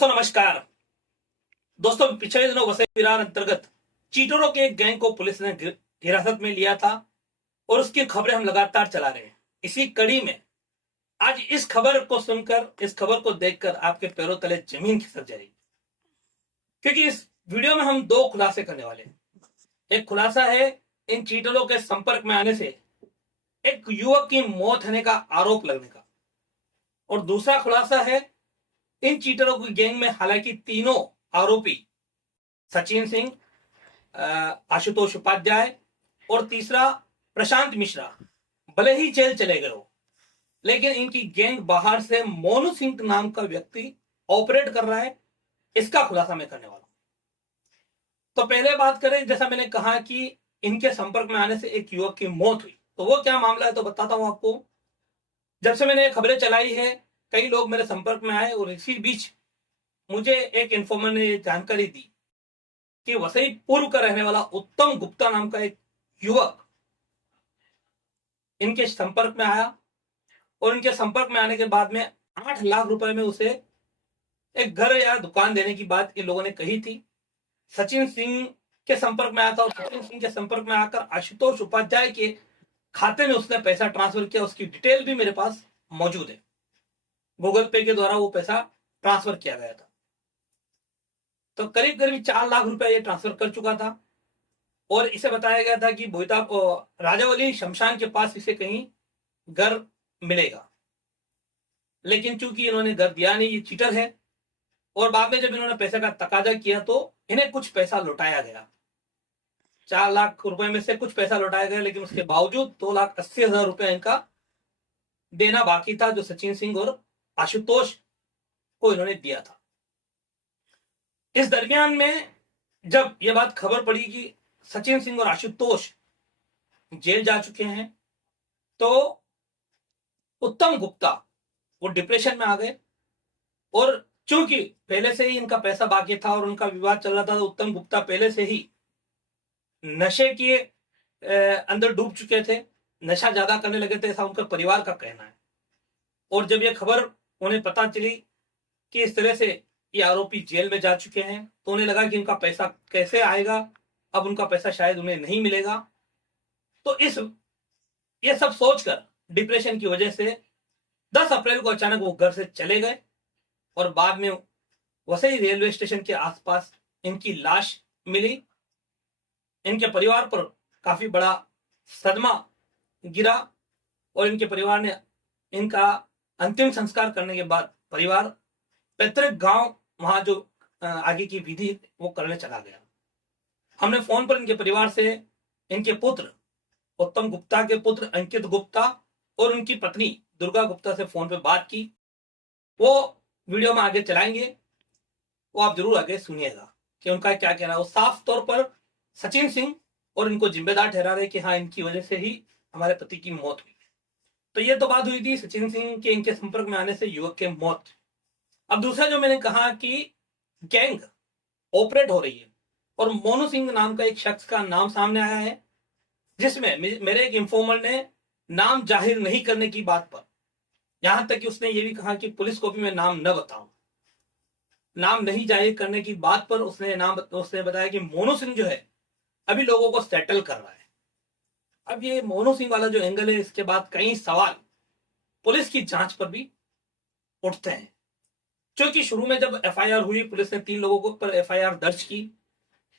दोस्तों नमस्कार। दोस्तों पिछले दिनों वसई विरार अंतर्गत चीटरों के एक गैंग को पुलिस ने हिरासत में लिया था और उसकी खबरें हम लगातार चला रहे हैं। इसी कड़ी में आज इस खबर को सुनकर, इस खबर को देखकर आपके पैरों तले जमीन खिसक जाएगी, क्योंकि इस वीडियो में हम दो खुलासे करने वाले हैं। एक खुलासा है इन चीटरों के संपर्क में आने से एक युवक की मौत होने का आरोप लगने का, और दूसरा खुलासा है इन चीटरों की गैंग में हालांकि तीनों आरोपी सचिन सिंह, आशुतोष उपाध्याय और तीसरा प्रशांत मिश्रा भले ही जेल चले गए हो, लेकिन इनकी गैंग बाहर से मोनू सिंह नाम का व्यक्ति ऑपरेट कर रहा है। इसका खुलासा मैं करने वाला हूं। तो पहले बात करें, जैसा मैंने कहा कि इनके संपर्क में आने से एक युवक की मौत हुई, तो वो क्या मामला है तो बताता हूं आपको। जब से मैंने खबरें चलाई है, कई लोग मेरे संपर्क में आए और इसी बीच मुझे एक इन्फॉर्मर ने जानकारी दी कि वसई पूर्व का रहने वाला उत्तम गुप्ता नाम का एक युवक इनके संपर्क में आया, और इनके संपर्क में आने के बाद में 8 लाख रुपए में उसे एक घर या दुकान देने की बात इन लोगों ने कही थी। सचिन सिंह के संपर्क में आया था और सचिन सिंह के संपर्क में आकर आशुतोष उपाध्याय के खाते में उसने पैसा ट्रांसफर किया। उसकी डिटेल भी मेरे पास मौजूद है। गूगल पे के द्वारा वो पैसा ट्रांसफर किया गया था। तो करीब करीब 4 लाख रुपए ये ट्रांसफर कर चुका था, और इसे बताया गया था कि बोईता राजावली शमशान के पास इसे कहीं घर मिलेगा, लेकिन चूंकि इन्होंने घर दिया नहीं, ये चीटर है। और बाद में जब इन्होंने पैसे का तकाजा किया तो इन्हें कुछ पैसा लौटाया गया। 4 लाख रुपए में से कुछ पैसा लौटाया गया, लेकिन उसके बावजूद 2,80,000 रुपए इनका देना बाकी था, जो सचिन सिंह और आशुतोष को इन्होंने दिया था। इस दरमियान में जब यह बात खबर पड़ी कि सचिन सिंह और आशुतोष जेल जा चुके हैं, तो उत्तम गुप्ता वो डिप्रेशन में आ गए। और चूंकि पहले से ही इनका पैसा बाकी था और उनका विवाद चल रहा था, तो उत्तम गुप्ता पहले से ही नशे के अंदर डूब चुके थे, नशा ज्यादा करने लगे थे, ऐसा उनका परिवार का कहना है। और जब यह खबर उन्हें पता चली कि इस तरह से ये आरोपी जेल में जा चुके हैं, तो उन्हें लगा कि उनका पैसा कैसे आएगा, अब उनका पैसा शायद उन्हें नहीं मिलेगा। तो ये सब सोचकर डिप्रेशन की वजह से 10 अप्रैल को अचानक वो घर से चले गए, और बाद में वसई रेलवे स्टेशन के आसपास इनकी लाश मिली। इनके परिवार पर काफी बड़ा सदमा गिरा, और इनके परिवार ने इनका अंतिम संस्कार करने के बाद परिवार पैतृक गांव, वहां जो आगे की विधि वो करने चला गया। हमने फोन पर इनके परिवार से, इनके पुत्र उत्तम गुप्ता के पुत्र अंकित गुप्ता और उनकी पत्नी दुर्गा गुप्ता से फोन पे बात की। वो वीडियो में आगे चलाएंगे, वो आप जरूर आगे सुनिएगा कि उनका क्या कहना है। वो साफ तौर पर सचिन सिंह और इनको जिम्मेदार ठहरा रहे कि हाँ, इनकी वजह से ही हमारे पति की मौत हुई। तो ये तो बात हुई थी सचिन सिंह के इनके संपर्क में आने से युवक के मौत। अब दूसरा जो मैंने कहा कि गैंग ऑपरेट हो रही है, और मोनू सिंह नाम का एक शख्स का नाम सामने आया है, जिसमें मेरे एक इन्फॉर्मर ने नाम जाहिर नहीं करने की बात पर, यहां तक कि उसने ये भी कहा कि पुलिस को भी मैं नाम न बताऊं, नाम नहीं जाहिर करने की बात पर उसने बताया कि मोनू सिंह जो है अभी लोगों को सेटल कर रहा है। अब ये मोनू सिंह वाला जो एंगल है, इसके बाद कई सवाल पुलिस की जांच पर भी उठते हैं। क्योंकि शुरू में जब एफआईआर हुई, पुलिस ने 3 लोगों पर एफआईआर दर्ज की,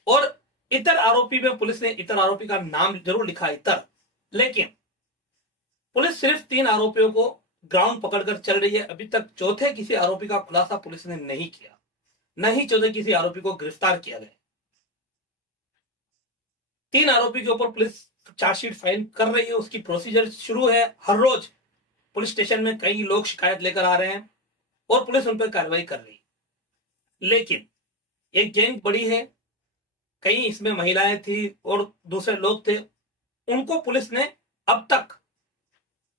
और इतर आरोपी में पुलिस ने इतर आरोपी का नाम जरूर लिखा इतर, लेकिन पुलिस सिर्फ 3 आरोपियों को ग्राउंड पकड़कर चल रही है। अभी तक चौथे किसी आरोपी का खुलासा पुलिस ने नहीं किया, न ही चौथे किसी आरोपी को गिरफ्तार किया गया। 3 आरोपी के ऊपर पुलिस चार्जशीट फाइल कर रही है, उसकी प्रोसीजर शुरू है। हर रोज पुलिस स्टेशन में कई लोग शिकायत लेकर आ रहे हैं और पुलिस उन पर कार्रवाई कर रही है। लेकिन एक गैंग बड़ी है, कई इसमें महिलाएं थी और दूसरे लोग थे, उनको पुलिस ने अब तक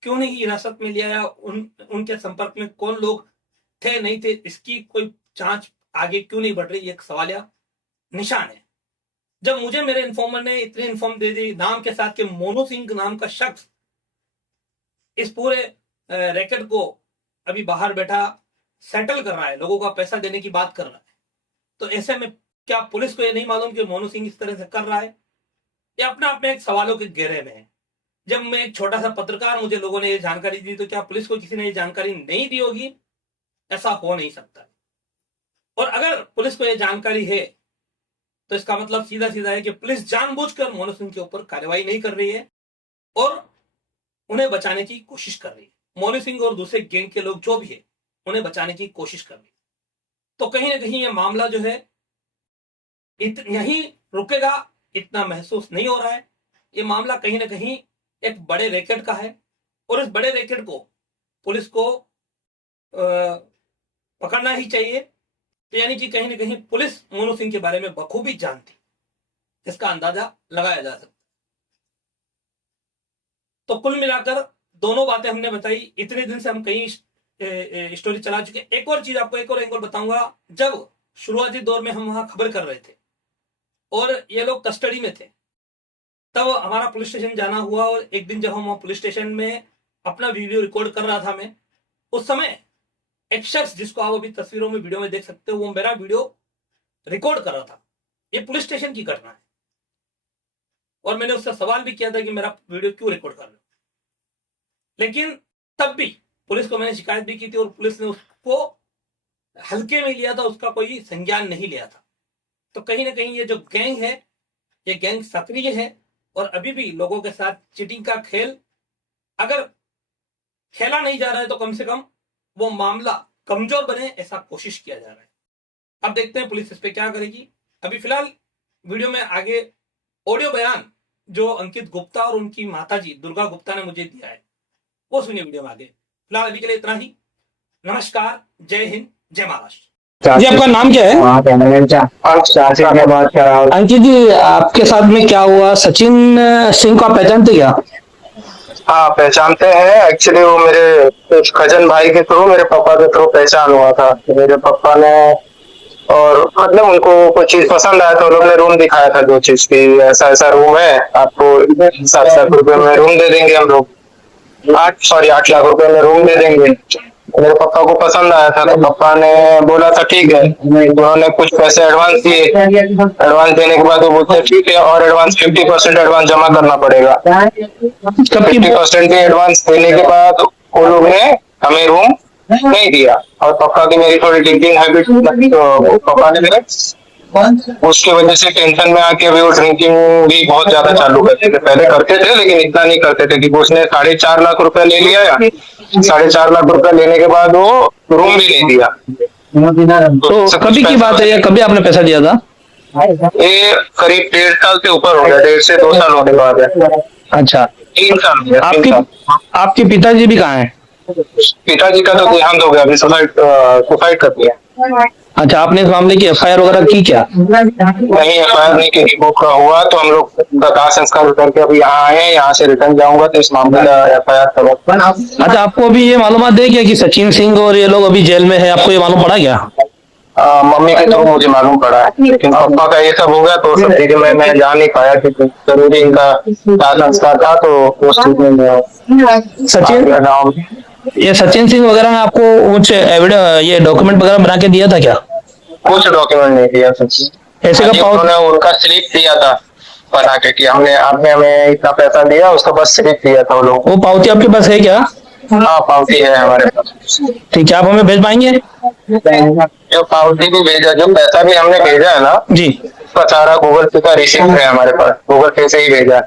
क्यों नहीं हिरासत में लिया, या उनके संपर्क में कौन लोग थे नहीं थे, इसकी कोई जांच आगे क्यों नहीं बढ़ रही, एक सवालिया निशान है। जब मुझे मेरे इन्फॉर्मर ने इतनी इन्फॉर्म दे दी नाम के साथ कि मोनू सिंह नाम का शख्स इस पूरे रैकेट को अभी बाहर बैठा सेटल कर रहा है, लोगों का पैसा देने की बात कर रहा है। तो ऐसे में क्या पुलिस को ये नहीं मालूम कि मोनू सिंह इस तरह से कर रहा है? ये अपने आप में एक सवालों के घेरे में है। जब मैं एक छोटा सा पत्रकार, मुझे लोगों ने ये जानकारी दी, तो क्या पुलिस को किसी ने ये जानकारी नहीं दी होगी? ऐसा हो नहीं सकता। और अगर पुलिस को ये जानकारी है तो इसका मतलब सीधा सीधा है कि पुलिस जानबूझकर मोनू सिंह के ऊपर कार्रवाई नहीं कर रही है और उन्हें बचाने की कोशिश कर रही है। मोनू सिंह और दूसरे गैंग के लोग जो भी है उन्हें बचाने की कोशिश कर रही है। तो कहीं ना कहीं ये मामला जो है यहीं रुकेगा, इतना महसूस नहीं हो रहा है। ये मामला कहीं ना कहीं एक बड़े रैकेट का है और इस बड़े रैकेट को पुलिस को पकड़ना ही चाहिए। तो यानी कि कहीं ना कहीं पुलिस मोनू सिंह के बारे में बखूबी जानती, इसका अंदाजा लगाया जा सकता। तो कुल मिलाकर दोनों बातें हमने बताई। इतने दिन से हम कई स्टोरी चला चुके। एक और चीज आपको, एक और एंगल बताऊंगा। जब शुरुआती दौर में हम वहां खबर कर रहे थे और ये लोग कस्टडी में थे, तब हमारा पुलिस स्टेशन जाना हुआ। और एक दिन जब हम वहां पुलिस स्टेशन में अपना वीडियो रिकॉर्ड कर रहा था मैं, उस समय एक शख्स जिसको आप अभी तस्वीरों में वीडियो में देख सकते हो, वो मेरा वीडियो रिकॉर्ड कर रहा था। ये पुलिस स्टेशन की घटना है और मैंने उससे सवाल भी किया था कि मेरा वीडियो क्यों रिकॉर्ड कर रहे हो। लेकिन तब भी पुलिस को मैंने शिकायत भी की थी और पुलिस ने उसको हल्के में लिया था, उसका कोई संज्ञान नहीं लिया था। तो कहीं ना कहीं ये जो गैंग है, ये गैंग सक्रिय है और अभी भी लोगों के साथ चीटिंग का खेल अगर खेला नहीं जा रहा है तो कम से कम वो मामला कमजोर बने, ऐसा कोशिश किया जा रहा है। अब देखते हैं पुलिस इस पे क्या करेगी। अभी फिलहाल वीडियो में आगे ऑडियो बयान जो अंकित गुप्ता और उनकी माताजी दुर्गा गुप्ता ने मुझे दिया है, वो सुनिए वीडियो में आगे। फिलहाल अभी के लिए इतना ही। नमस्कार, जय हिंद, जय महाराष्ट्र। जी, आपका नाम क्या है? अंकित जी, आपके साथ में क्या हुआ? सचिन सिंह को आप पहचानते क्या? हाँ, पहचानते हैं। एक्चुअली वो मेरे कजन भाई के थ्रू, मेरे पापा के थ्रू पहचान हुआ था। मेरे पापा ने और मतलब उनको कोई चीज पसंद आया तो उन्होंने रूम दिखाया था, 2 चीज की, ऐसा ऐसा रूम है, आपको 7 लाख रुपए में रूम दे देंगे हम लोग। 8 लाख रुपए में रूम दे देंगे। मेरे पापा को पसंद आया था तो पापा ने बोला था ठीक है। उन्होंने कुछ पैसे एडवांस दिए। एडवांस देने के बाद वो बोलते ठीक है, और एडवांस 50% एडवांस जमा करना पड़ेगा। 50% एडवांस देने के बाद वो लोग ने हमें रूम नहीं दिया। और पापा की मेरी थोड़ी ड्रिंकिंग हैबिट, तो पापा ने मेरे उसकी वजह से टेंशन में आके अभी वो ड्रिंकिंग भी बहुत ज्यादा चालू करते थे। पहले करते थे लेकिन इतना नहीं करते थे कि उसने 4.5 लाख रुपए ले लिया। 4.5 लाख रुपए लेने के बाद वो रूम भी नहीं दिया। तो कभी की बात है या कभी आपने पैसा दिया था? ये करीब 1.5 साल से ऊपर हो गया, 1.5 से 2 साल होने के बाद है। अच्छा, 3 साल हो गया, 3 साल। आपके पिताजी भी कहाँ हैं? पिताजी का तो देहांत हो गया, अभी सुसाइड कर दिया। अच्छा, आपने इस मामले की एफआईआर वगैरह की क्या? नहीं, एफआईआर नहीं की। बुक हुआ तो हम लोग दाह संस्कार करके अभी यहाँ आए हैं। यहाँ से रिटर्न जाऊंगा तो इस मामले का एफआईआर करो। अच्छा, आपको अभी ये मालूमात है क्या कि सचिन सिंह और ये लोग अभी जेल में है? आपको ये मालूम पड़ा क्या? मम्मी के थ्रू मुझे मालूम पड़ा है, लेकिन पापा का ये सब हो गया तो सब चीजें मैं जा नहीं पाया क्योंकि जरूरी इनका दाह संस्कार था, तो उस चीज में सचिन, ये सचिन सिंह वगैरह ने आपको कुछ ये डॉक्यूमेंट वगैरह बना के दिया था क्या? कुछ डॉक्यूमेंट नहीं दिया। ऐसे का उन्होंने उनका स्लिप दिया था बना के कि आपने हमें इतना पैसा दिया, उसका बस स्लिप दिया था वो लोग। वो पावती आपके पास है क्या? हाँ, पावती है हमारे पास। ठीक है, आप हमें भेज पाएंगे? जो पावती भी भेजा, जो पैसा भी हमने भेजा है ना जी, उसका सारा गूगल पे का रिसीप्ट है हमारे पास, गूगल पे से ही भेजा।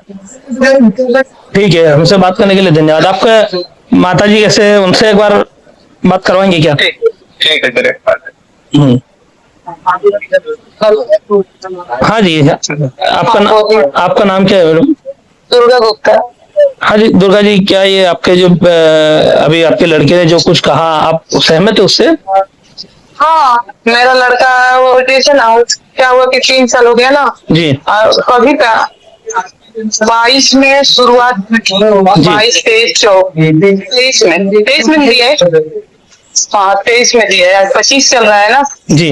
ठीक है, हमसे बात करने के लिए धन्यवाद। आपका माताजी कैसे, उनसे एक बार बात करवाएंगे क्या? ठीक है, डायरेक्ट बात। हाँ जी, आपका नाम क्या है मैडम? दुर्गा गुप्ता। हाँ जी दुर्गा जी, क्या ये आपके जो अभी आपके लड़के ने जो कुछ कहा, आप सहमत है उससे? हाँ, मेरा लड़का वो ट्यूशन क्या हुआ कि 3 साल हो गया ना जी, और कभी का 22 में शुरुआत, 22, 23, 23 में दिया है। हाँ, 23 में दिया है, 25 चल रहा है ना जी।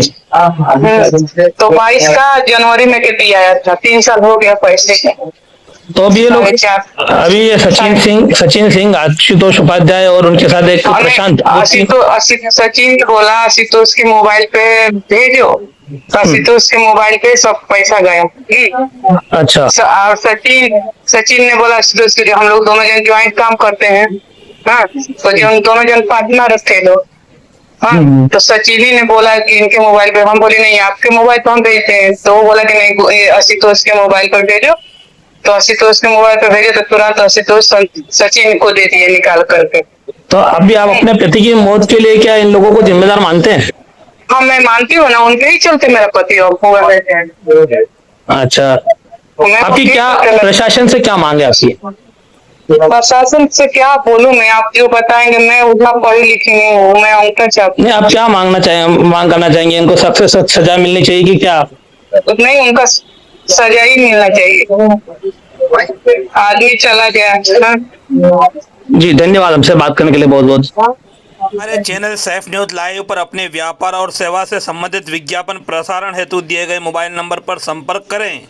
तो 22 का जनवरी में के दिया था। 3 साल हो गया पैसे के। तो अभी ये लोग 4.5 अभी ये सचिन सिंह आशुतोष उपाध्याय और उनके साथ एक प्रशांत सचिन बोला आशुतोष के मोबाइल पे भेजो, तो आशुतोष के मोबाइल पे सब पैसा गया। अच्छा और सचिन ने बोला आशुतोष के, हम लोग दोनों जन ज्वाइंट काम करते हैं, हाँ, तो जो हम दोनों जन पार्टनर थे लोग, हाँ, तो सचिन ही ने बोला कि इनके मोबाइल पे, हम बोले नहीं आपके मोबाइल पे हम भेजते हैं, तो वो बोला कि नहीं ये आशुतोष के मोबाइल पर भेजो, तो आशुतोष के मोबाइल पे भेजे, तो तुरंत आशुतोष सचिन को दे दिए निकाल करके। तो अभी आप अपने पति की मौत के लिए क्या इन लोगों को जिम्मेदार मानते हैं? हाँ मैं मानती हूँ ना, उनके ही चलते मेरा पति हुआ है। अच्छा, आपकी क्या प्रशासन से क्या मांग है आपकी? प्रशासन से क्या बोलूं मैं, आप जो बताएंगे, मैं उतना पढ़ी लिखी नहीं हूँ, मैं अंतर चाहती नहीं, आप क्या मांग करना चाहेंगे? इनको सख्त से सख्त सजा मिलनी चाहिए कि क्या? नहीं, उनका सजा ही मिलना चाहिए, आदमी चला गया। जी धन्यवाद, हमसे बात करने के लिए बहुत बहुत। हमारे चैनल सैफ न्यूज लाइव पर अपने व्यापार और सेवा से संबंधित विज्ञापन प्रसारण हेतु दिए गए मोबाइल नंबर पर संपर्क करें।